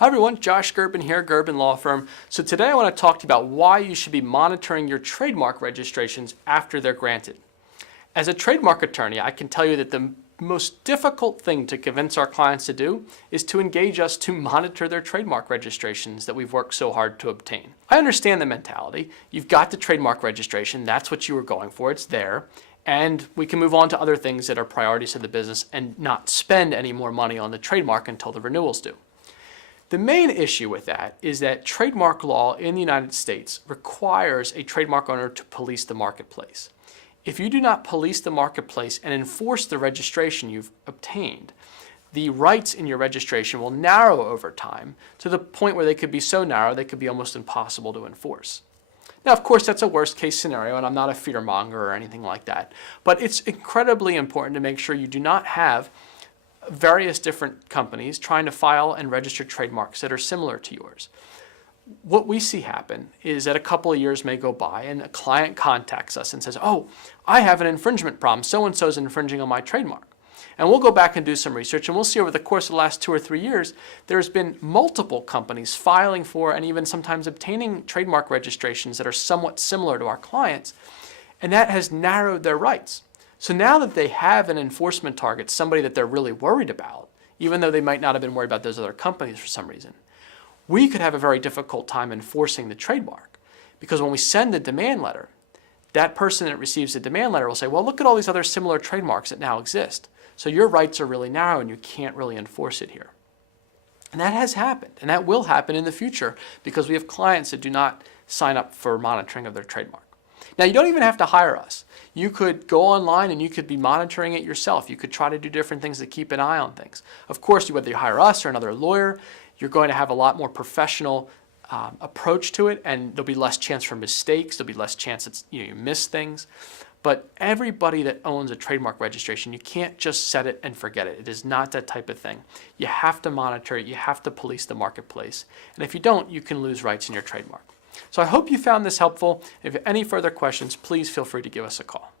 Hi everyone, Josh Gerben here, Gerben Law Firm. So today I want to talk to you about why you should be monitoring your trademark registrations after they're granted. As a trademark attorney, I can tell you that the most difficult thing to convince our clients to do is to engage us to monitor their trademark registrations that we've worked so hard to obtain. I understand the mentality. You've got the trademark registration, that's what you were going for, it's there, and we can move on to other things that are priorities to the business and not spend any more money on the trademark until the renewals due. The main issue with that is that trademark law in the United States requires a trademark owner to police the marketplace. If you do not police the marketplace and enforce the registration you've obtained, the rights in your registration will narrow over time to the point where they could be so narrow they could be almost impossible to enforce. Now, of course, that's a worst case scenario, and I'm not a fear monger or anything like that, but it's incredibly important to make sure you do not have various different companies trying to file and register trademarks that are similar to yours. What we see happen is that a couple of years may go by and a client contacts us and says, oh, I have an infringement problem. So-and-so is infringing on my trademark. And we'll go back and do some research and we'll see over the course of the last 2 or 3 years, there's been multiple companies filing for and even sometimes obtaining trademark registrations that are somewhat similar to our clients. And that has narrowed their rights. So now that they have an enforcement target, somebody that they're really worried about, even though they might not have been worried about those other companies for some reason, we could have a very difficult time enforcing the trademark. Because when we send the demand letter, that person that receives the demand letter will say, well, look at all these other similar trademarks that now exist. So your rights are really narrow and you can't really enforce it here. And that has happened, and that will happen in the future because we have clients that do not sign up for monitoring of their trademark. Now, you don't even have to hire us. You could go online and you could be monitoring it yourself. You could try to do different things to keep an eye on things. Of course, whether you hire us or another lawyer, you're going to have a lot more professional approach to it, and there'll be less chance for mistakes. There'll be less chance that you miss things. But everybody that owns a trademark registration, you can't just set it and forget it. It is not that type of thing. You have to monitor it. You have to police the marketplace. And if you don't, you can lose rights in your trademark. So I hope you found this helpful. If you have any further questions, please feel free to give us a call.